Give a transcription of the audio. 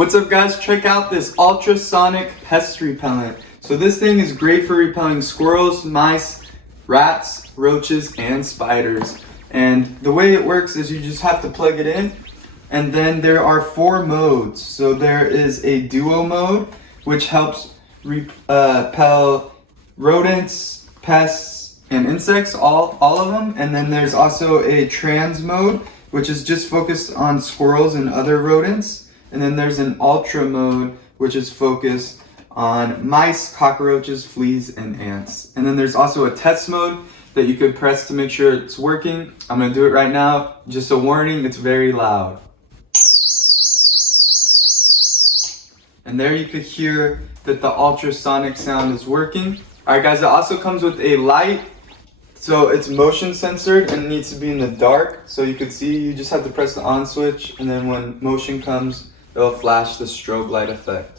What's up guys, check out this Ultrasonic Pest Repellent. So this thing is great for repelling squirrels, mice, rats, roaches, and spiders. And the way it works is you just have to plug it in, and then there are 4 modes. So there is a duo mode, which helps repel rodents, pests, and insects, all of them. And then there's also a trans mode, which is just focused on squirrels and other rodents. And then there's an ultra mode, which is focused on mice, cockroaches, fleas, and ants. And then there's also a test mode that you could press to make sure it's working. I'm gonna do it right now. Just a warning, it's very loud. And there you could hear that the ultrasonic sound is working. All right guys, it also comes with a light. So it's motion censored and needs to be in the dark. So you could see, you just have to press the on switch, and then when motion comes, it'll flash the strobe light effect.